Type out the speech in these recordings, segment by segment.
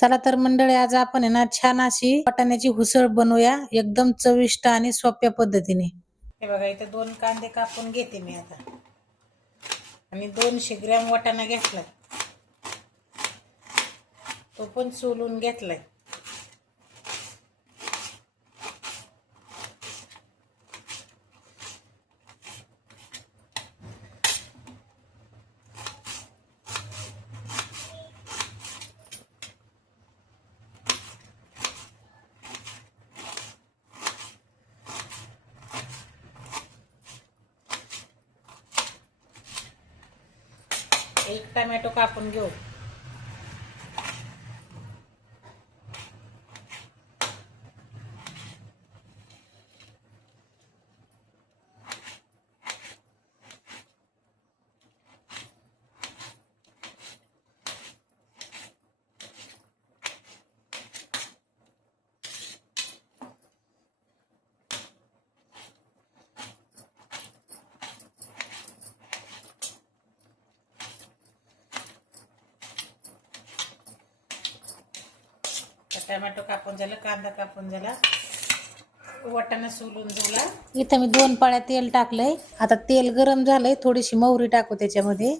चला तर मंडळी, आज आपण आहे ना छान अशी वाटाण्याची उसळ बनवूया, एकदम चविष्ट आणि सोप्या पद्धतीने. हे बघा, इथे 2 कांदे कापून घेते मी आता आणि 200 ग्रॅम वाटाणा घेतलाय, तो पण सोलून घेतलाय. एक टोमॅटो कापून घेऊ. टोमॅटो कापून झालं, कांदा कापून झाला, वाटाणा सोलून झाला. इथं मी 2 पळ्या तेल टाकलंय. आता तेल गरम झालंय, थोडीशी मोहरी टाकू त्याच्यामध्ये,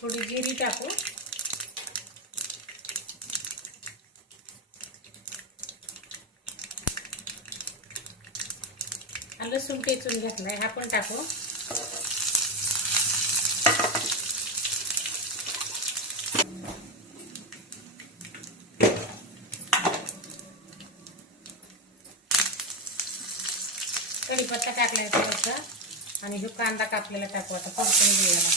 थोडी जिरी टाकू, लसूण टेचून घेतलाय हा पण टाकू. कढीपत्ता टाकलाय थोडासा आणि जो कांदा कापलेला टाकू. आता परतून घेऊया.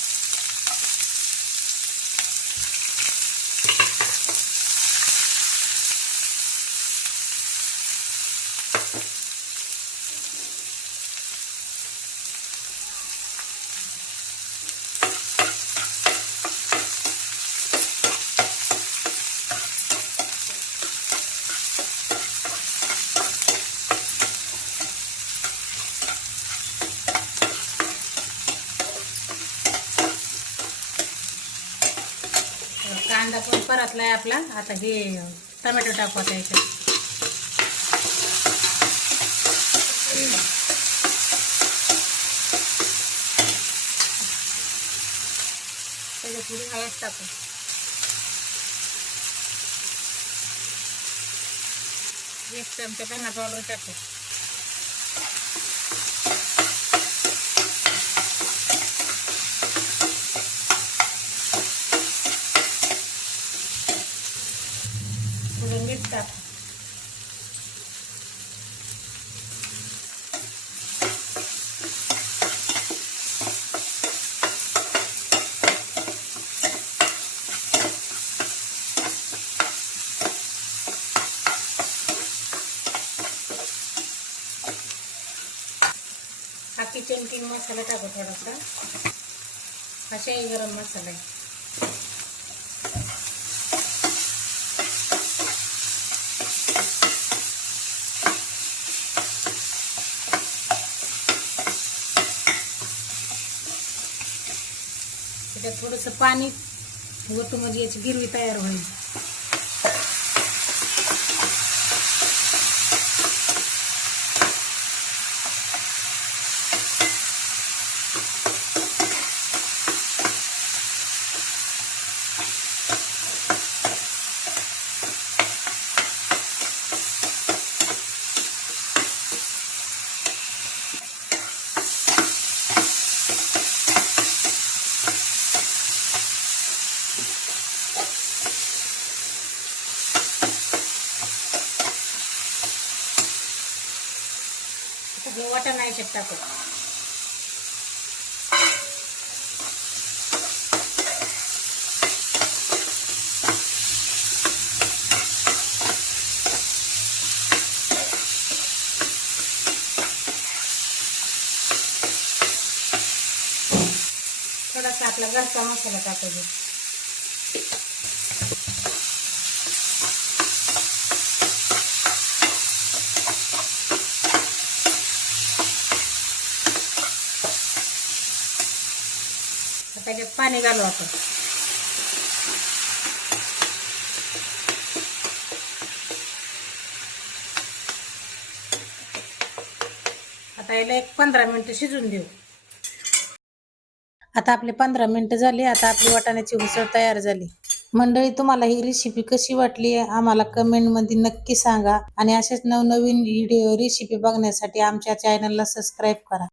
कांदा पण परतलाय आपला. आता हे टोमॅटो टाकू आता याच्यात. त्याच्यात थोडी हळद टाकू. एक चमचा धना पावडर टाकू. थोडं मीठ टाकू. हा किचन किंग मसाला टाकू थोडासा. हा शाही गरम मसाला आहे. त्याच्यात थोडंसं पाणी ओतू, म्हणजे याची गिरवी तयार होईल. हे वाटाणा याच्यात टाकू. थोडासा आपला घरचा मसाला टाकायचा. त्याच्यात पाणी घालू आपण. आता याला एक 15 मिनिटं शिजून देऊ. आता आपले 15 मिनिटं झाली. आता आपली वाटाण्याची उसळ तयार झाली. मंडळी, तुम्हाला ही रेसिपी कशी वाटली आम्हाला कमेंट मध्ये नक्की सांगा आणि असेच नवनवीन व्हिडिओ रेसिपी बघण्यासाठी आमच्या चॅनलला सबस्क्राईब करा.